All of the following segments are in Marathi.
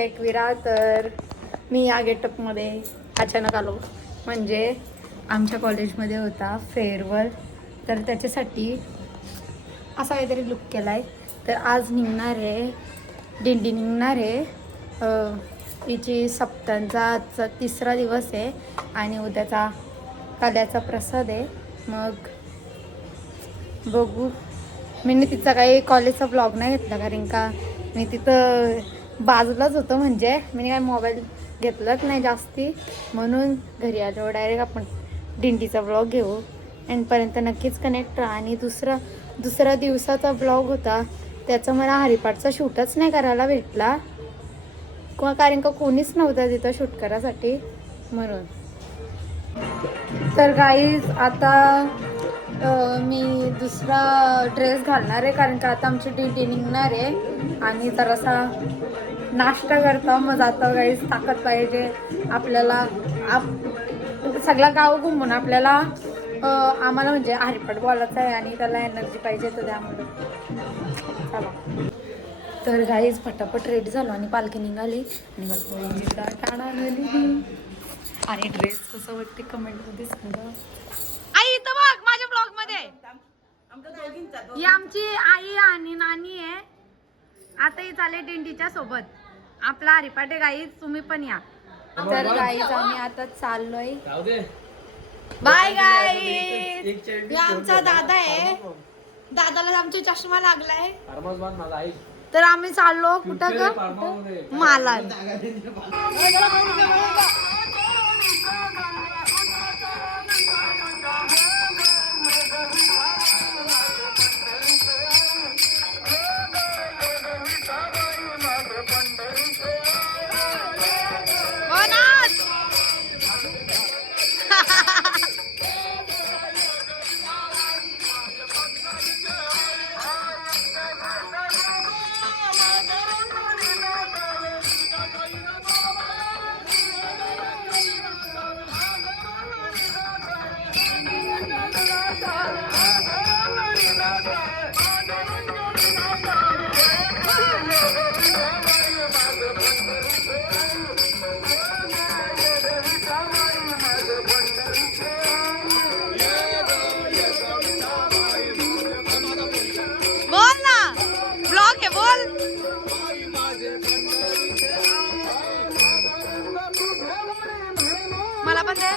एकविरा. तर मी या गेटअपमध्ये अचानक आलो, म्हणजे आमच्या कॉलेजमध्ये होता फेअरवेल, तर त्याच्यासाठी असा काहीतरी लुक केला आहे. तर आज निघणार आहे दिंडी, निघणार आहे. हिची सप्तांचा आजचा 3रा दिवस आहे आणि उद्याचा काल्याचा प्रसाद आहे. मग बघू. मी तिचा काही कॉलेजचा ब्लॉग नाही घेतला, कारण का मी तिथं बाजूलाच होतं, म्हणजे मी काय मोबाईल घेतलाच नाही जास्ती, म्हणून घरी आलो. डायरेक्ट आपण दिंडीचा ब्लॉग घेऊ. एंडपर्यंत नक्कीच कनेक्ट राहा. आणि दुसरा दिवसाचा ब्लॉग होता, त्याचा मला हरिपाठचा शूटच नाही करायला भेटला, कारण का कोणीच नव्हतं तिथं शूट करायसाठी, म्हणून. तर गाईज आता मी दुसरा ड्रेस घालणार आहे, कारण का आता आमची दिंडी निघणार आहे आणि जरासा नाश्ता करता मग जाता. गाईज ताकद पाहिजे आपल्याला. सगळा गाव घुमून आपल्याला आम्हाला म्हणजे हरिपाठ बोलायचं आहे आणि त्याला एनर्जी पाहिजे, तर त्यामुळे चला. तर गाईज पटापट रेडी झालो आणि पालखी निघाली आणि बघा टाणा आली. आणि ड्रेस कसं वाटते कमेंटमध्ये सांगा. आई इथं बघ माझ्या ब्लॉग मध्ये ही आमची आई आणि नानी आहे. आता ही चाले दिंडीच्या सोबत. आपला हरिपाठ आहे गाईज, तुम्ही पण या. तर गाईज आम्ही आता चाललोय. Bye guys. हे आमचा दादा आहे, दादाला आमचा चष्मा लागलाय. तर आम्ही चाललो कुठं ग, मला मला पण दे.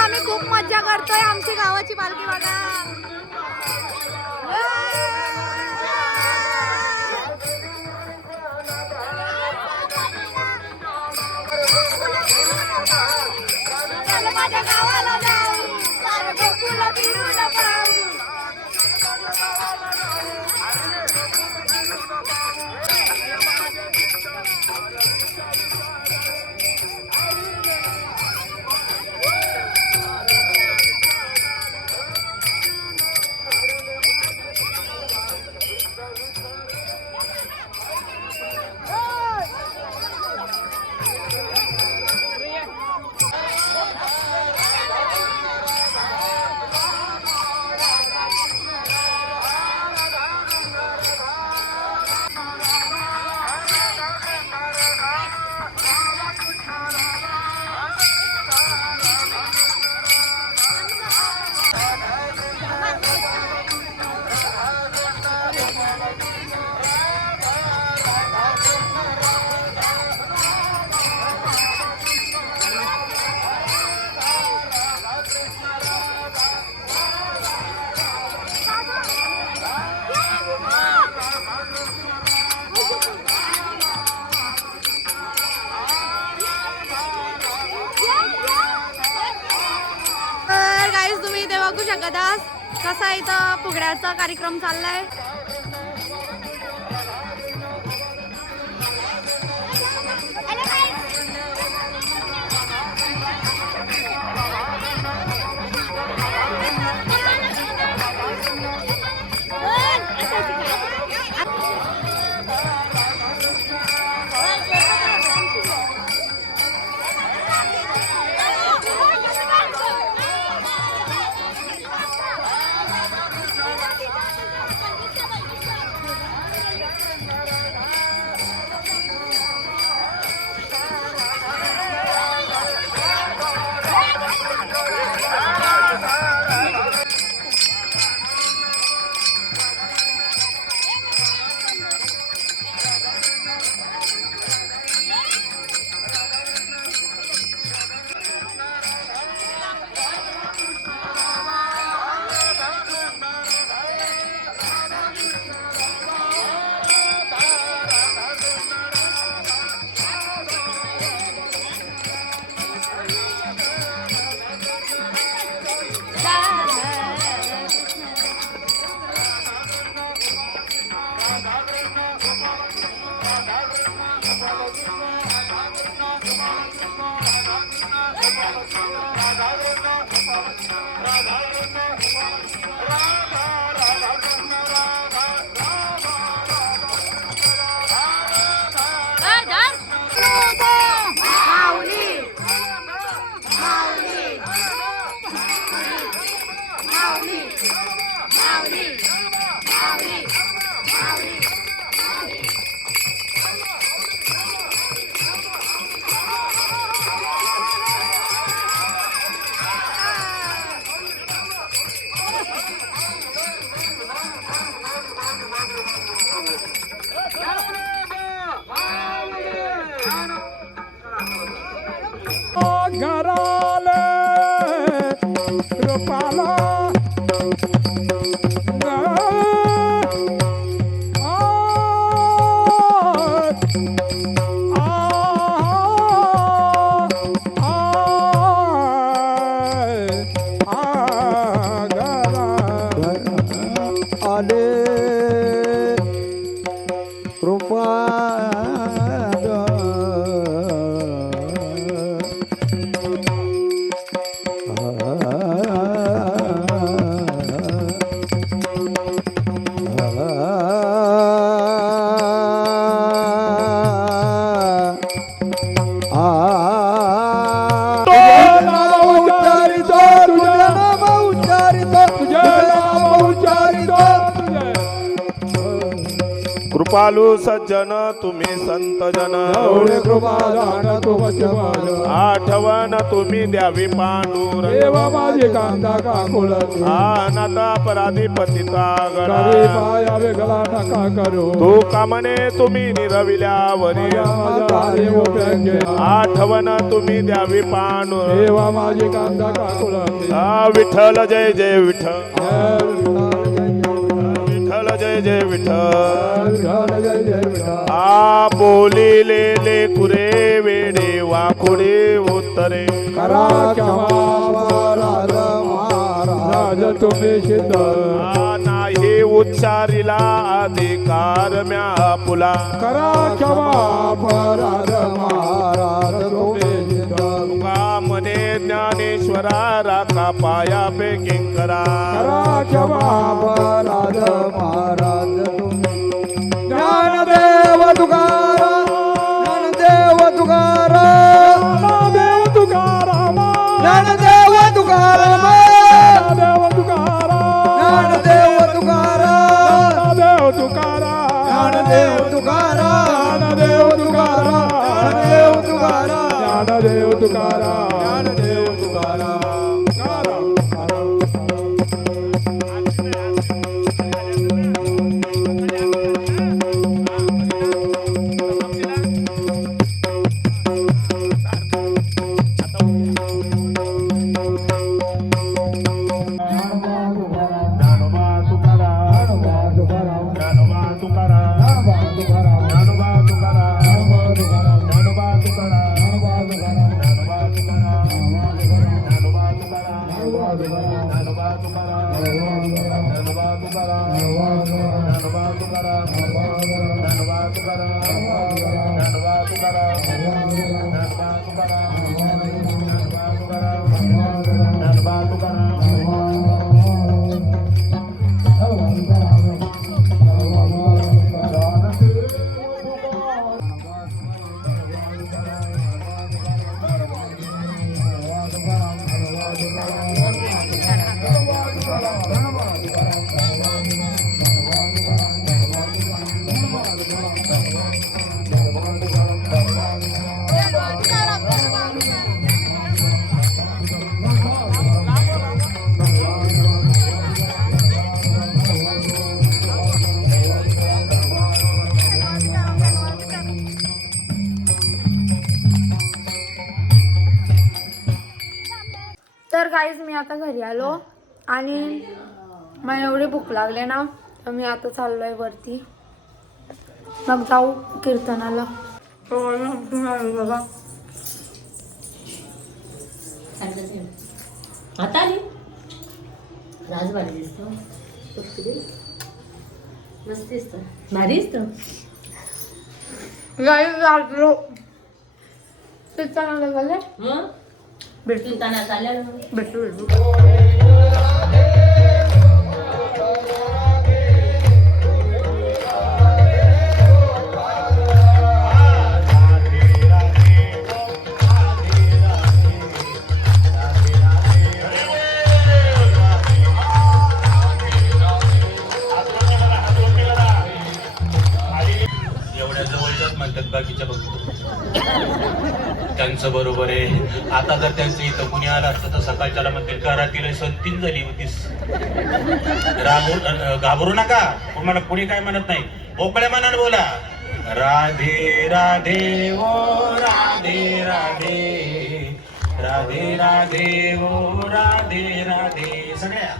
आम्ही खूप मज्जा करतोय. आमची गावाची पालखी बघा. माझ्या गावाला जाऊ, गोकुळ फिरून पाहू. तर गाईज तुम्ही इथे बघू शकत आहात कसा इथं फुगड्याचा कार्यक्रम चाललाय. कृपालू सज्जन तुम्ही संत जन, एवढे कृपा दान तुमचे माझ. आठवण तुम्ही द्यावी पांडुरंग. देवा माझी कांदा काकुळ, अनाथ अपराधी पतिता करी गणा. पाया वेगळा नका करू. तू कामने तुम्ही निरविल्यावरी, माझा देव व्यंगे. आठवण तुम्ही द्यावी पांडुरंग. देवा माझी कांदा काकुळ, विठ्ठल जय जय विठ्ठल, विठ्ठल जय जय विठ्ठल. जय जय विठ्ठल. आ बोलिले लेकुरे वेडे वाकुडे उत्तरे. करा क्षमा अपराध महाराज तुम्ही सिद्ध. नाही उच्चारिला अधिकार म्या पुला. करा क्षमा अपराध महाराज तुम्ही सिद्ध. तुका मने ज्ञानेश्वरा राखा पाया पे किंकरा. करा क्षमा अपराध महाराज तुम्ही. ज्ञानदेव तुकाराम, ज्ञानदेव तुकाराम, ज्ञानदेव तुकाराम, ज्ञानदेव तुकाराम, ज्ञानदेव तुकाराम, ज्ञानदेव तुकाराम, ज्ञानदेव तुकाराम, ज्ञानदेव तुकाराम, ज्ञानदेव तुकाराम, ज्ञानदेव तुकाराम, ज्ञानदेव तुकाराम, ज्ञानदेव तुकाराम. तर गाईज मी आता घरी आलो आणि मला एवढी भूक लागले ना तर मी आता चाललोय वरती, मग जाऊ कीर्तनाला. बघा आता आली राजवाडी दिसतो मस्त दिसतो भारी दिसतो. गाईज लागलो कीर्तनाला गेले. मग भेटू कीर्तनात चालल्या भेटू भेटू. एवढ्या जवळच्याच म्हणतात बाकीच्या बघतो त्यांचं बरोबर आहे. आता जर त्यांचं इथं कुणी आलं असतं तर सकाळच्याला म्हणते घरातील संतीन झाली होतीस. घाबरू नका, तुम्हाला कुणी काय म्हणत नाही. मोकळ्या मनानं बोला राधे राधे ओ राधे राधे राधे राधे ओ राधे राधे. सगळ्या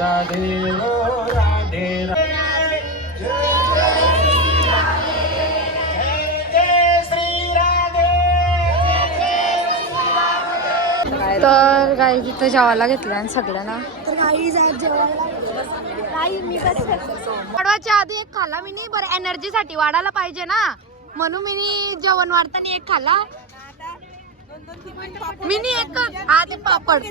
राधे ओ राधे राधे तर गाई तिथं जेवायला घेतलं आणि सगळ्यांना. वाढवायच्या आधी एक खाल्ला मी नाही, बरं एनर्जी साठी वाढायला पाहिजे ना, म्हणून मी जेवण वाढताना एक खाल्ला. मिनी एक हा ते पापड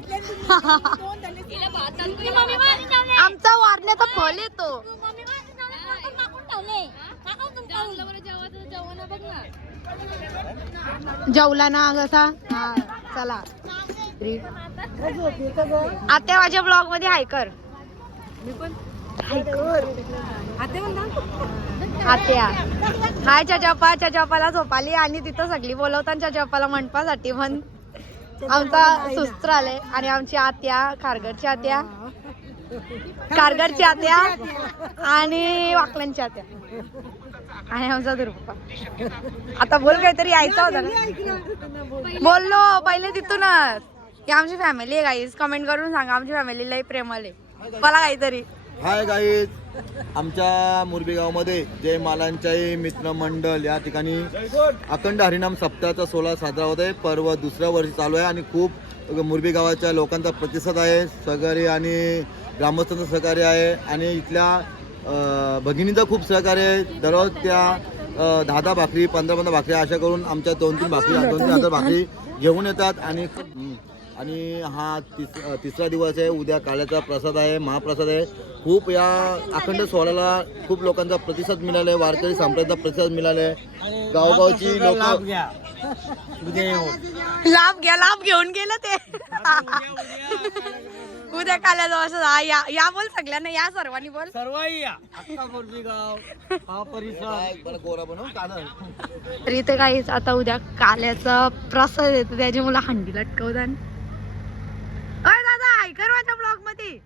आमचा वारण्याचा फल येतो. जेवला ना कसा. हा चला आता माझ्या ब्लॉग मध्ये हाय कर. आत्या हाय चचापाला झोपाली आणि तिथं सगळी बोलवतात चचापाला मंडपासाठी म्हण. आमचा सुस्त्र आले आणि आमची आत्या खारघरची आत्या आणि वाकलांची आत्या आणि आमचा दुर्पा. आता बोल काहीतरी यायचा होता ना. बोललो पहिले तिथूनच. ही आमची फॅमिली आहे गाईज, कमेंट करून सांगा आमची फॅमिली लई प्रेमळ आहे. मला काहीतरी हाय गाईज, आमच्या मुरबी गावामध्ये जय मालांचाही मित्रमंडळ या ठिकाणी अखंड हरिनाम सप्ताहाचा सोहळा साजरा होत आहे. पर्व दुसऱ्या वर्षी चालू आहे आणि खूप मुरबी गावाच्या लोकांचा प्रतिसाद आहे. सहकारी आणि ग्रामस्थांचं सहकार्य आहे आणि इथल्या भगिनीचं खूप सहकार्य आहे. दररोज त्या 10 भाकरी 15 भाकरी अशा करून आमच्या 2-3 भाकरी घेऊन येतात. आणि हा तिसरा दिवस आहे. उद्या काल्याचा प्रसाद आहे, महाप्रसाद आहे. खूप या अखंड सोहळ्याला खूप लोकांचा प्रतिसाद मिळाला आहे. वारकरी संप्रदायाचा प्रतिसाद मिळाला आहे. गावगावची लोक लाभ घेऊन गेलं ते. उद्या काल्या जवळ या बोल सगळ्यांना, या सर्वांनी बोल. तर इथे काहीच आता उद्या काल्याचा प्रसाद येतो, त्याची मुलं हंडी लटकवतात. अय दादा ऐकर माझ्या ब्लॉग मध्ये.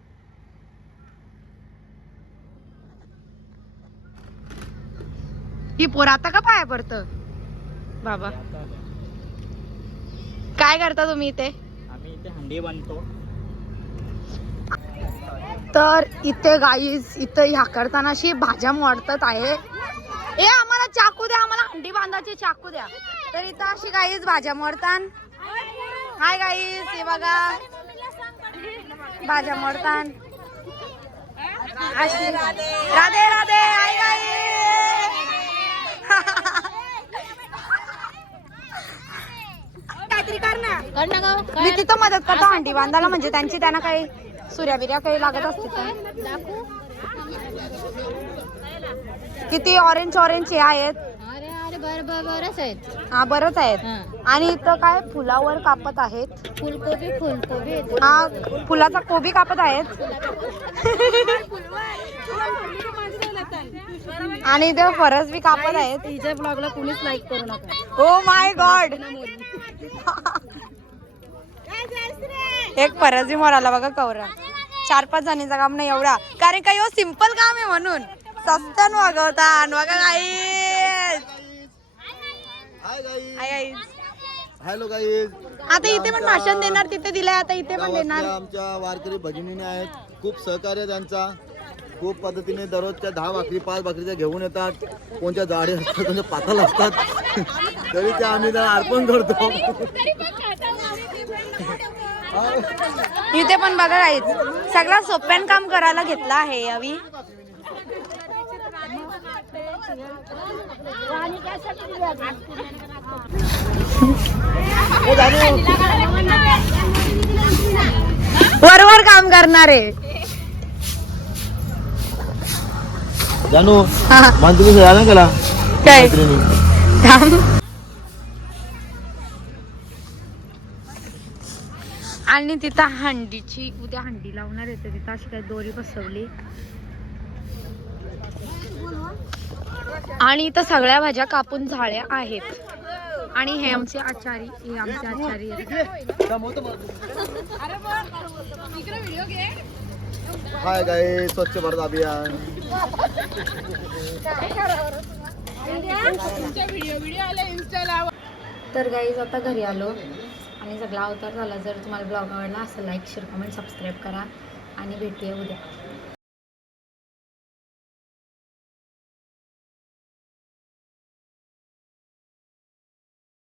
ही पोर आता का पाया पडत बाबा. काय करता तुम्ही इथे? आम्ही इथे हंडी बांधतो. तर इथे गाईज इथे ह्या करताना अशी भाज्या मोडतात आहे. ए आम्हाला चाकू द्या, आम्हाला हंडी बांधायची चाकू द्या. तर इथं अशी गाईज भाज्या मोडतात हाय गाईस, हे बघा भाज्या मोडतान. राधे राधे. Hi guys. मी तिथं मदत करतो अंडी बांधायला, म्हणजे त्यांना काही सूर्या बिर्या काही लागत असते तर. किती ऑरेंज हे आहेत. बरंच आहेत. हा बरंच आहेत. आणि इथं काय फुलावर कापत आहेत. फुलकोबी हा फुलाचा कोबी कापत आहेत. आणि इथे फरस बी कापत आहेत. हिच्या ब्लॉगला कुणीच लाईक करू नका. Oh my God. एक फरस बी मोराला बघा कवरा. 4-5 जणीचा काम नाही एवढा, कारण काही सिंपल काम आहे म्हणून सस्त्यान वागवता. बघा गाईस. Hello guys. आता इथे पण भाषण देणार, तिथे दिलंय, आता इथे पण देणार. आमच्या वारकरी भगिनीने आहेत, खूप सहकार्य त्यांचा. खूप पद्धतीने दररोजच्या 10 भाकरी 5 भाकरीच्या घेऊन येतात. कोणत्या जाडे असतात, कोणत्या पातळ असतात, तरी त्या आम्ही त्यांना अर्पण करतो. इथे पण बघा गाईस, सगळा सोप्यान काम करायला घेतला आहे यावी. वर काम करणारे. जानू मानतो ना केला काय आणि तिथं हंडीची उद्या हंडी लावणार आहे, तर तिथं अशी काही दोरी बसवली. आणि इथं सगळ्या भाज्या कापून झाल्या आहेत. आणि हे आमचे आचारी, हे आमचे आचारी हाय गाई. स्वच्छ भारत अभियान. तर गाईज आता घरी आलो आणि सगळा अवतार झाला. जर तुम्हाला ब्लॉग आवडला असेल लाईक शेअर कमेंट सबस्क्राईब करा आणि भेटूया उद्या.